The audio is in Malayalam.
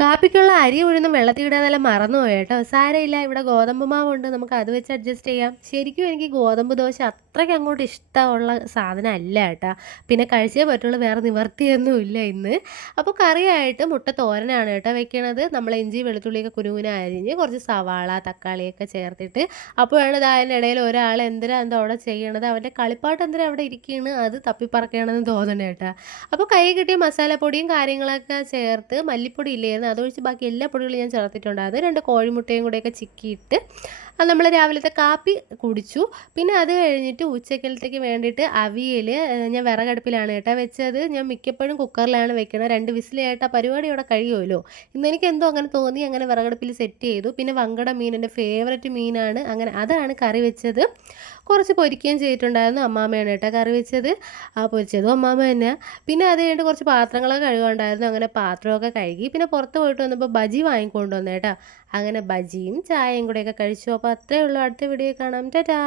കാപ്പിക്കുള്ള അരി ഉഴുന്നും വെള്ളത്തിൽ ഇടാതെല്ലാം മറന്നുപോയി കേട്ടോ. സാരമില്ല, ഇവിടെ ഗോതമ്പ് മാവുണ്ട്, നമുക്ക് അത് വെച്ച് അഡ്ജസ്റ്റ് ചെയ്യാം. ശരിക്കും എനിക്ക് ഗോതമ്പ് ദോശ അത്രയ്ക്ക് അങ്ങോട്ട് ഇഷ്ടമുള്ള സാധനം അല്ല കേട്ടോ. പിന്നെ കഴിച്ചേ പറ്റുള്ളൂ, വേറെ നിവർത്തിയൊന്നും ഇല്ല ഇന്ന്. അപ്പോൾ കറിയായിട്ട് മുട്ട തോരനാണ് കേട്ടോ വെക്കണത്. നമ്മൾ ഇഞ്ചി വെളുത്തുള്ളിയൊക്കെ കുനുകുന അരിഞ്ഞ് കുറച്ച് സവാള തക്കാളിയൊക്കെ ചേർത്തിട്ട്, അപ്പോഴാണ് അതിൻ്റെ ഇടയിൽ ഒരാൾ എന്തിനാ എന്തോ അവിടെ ചെയ്യണത്, അവൻ്റെ കളിപ്പാട്ട് എന്തിനാ അവിടെ ഇരിക്കുകയാണ്, അത് തപ്പിപ്പറക്കുകയാണെന്ന് തോന്നണേ കേട്ടോ. അപ്പോൾ കൈ കിട്ടിയ മസാലപ്പൊടിയും കാര്യങ്ങളൊക്കെ ചേർത്ത്, മല്ലിപ്പൊടി ഇല്ലായിരുന്നു അതൊഴിച്ച് ബാക്കി എല്ലാ പൊടികളും ഞാൻ ചേർത്തിട്ടുണ്ടായിരുന്നു. 2 കോഴിമുട്ടയും കൂടെയൊക്കെ ചിക്കിയിട്ട് അത് നമ്മൾ രാവിലത്തെ കാപ്പി കുടിച്ചു. പിന്നെ അത് കഴിഞ്ഞിട്ട് ഉച്ചക്കലത്തേക്ക് വേണ്ടിയിട്ട് അവിയൽ ഞാൻ വിറകടുപ്പിലാണ് കേട്ടോ വെച്ചത്. ഞാൻ മിക്കപ്പോഴും കുക്കറിലാണ് വെക്കണത്. 2 വിസിൽ കേട്ടാൽ പരിപാടി അവിടെ കഴിയുമല്ലോ. ഇന്നെനിക്ക് എന്തോ അങ്ങനെ തോന്നി, അങ്ങനെ വിറകടുപ്പിൽ സെറ്റ് ചെയ്തു. പിന്നെ വങ്കട മീൻ എൻ്റെ ഫേവററ്റ് മീനാണ്, അങ്ങനെ അതാണ് കറി വെച്ചത്. കുറച്ച് പൊരിക്കുകയും ചെയ്തിട്ടുണ്ടായിരുന്നു. അമ്മാമ്മയാണ് കേട്ടോ കറി വെച്ചത്. ആ പൊരിച്ചതും അമ്മാമ്മ തന്നെ. പിന്നെ അത് കഴിഞ്ഞിട്ട് കുറച്ച് പാത്രങ്ങളൊക്കെ കഴുകാനുണ്ടായിരുന്നു. അങ്ങനെ പാത്രമൊക്കെ കഴുകി. പിന്നെ പുറത്ത് പോയിട്ട് വന്നപ്പോൾ ബജി വാങ്ങിക്കൊണ്ട് വന്നു കേട്ടോ. അങ്ങനെ ബജിയും ചായയും കൂടെയൊക്കെ കഴിച്ചു. അപ്പോൾ അത്രയേ ഉള്ളൂ. അടുത്ത വീഡിയോ കാണാം. ടാറ്റാ.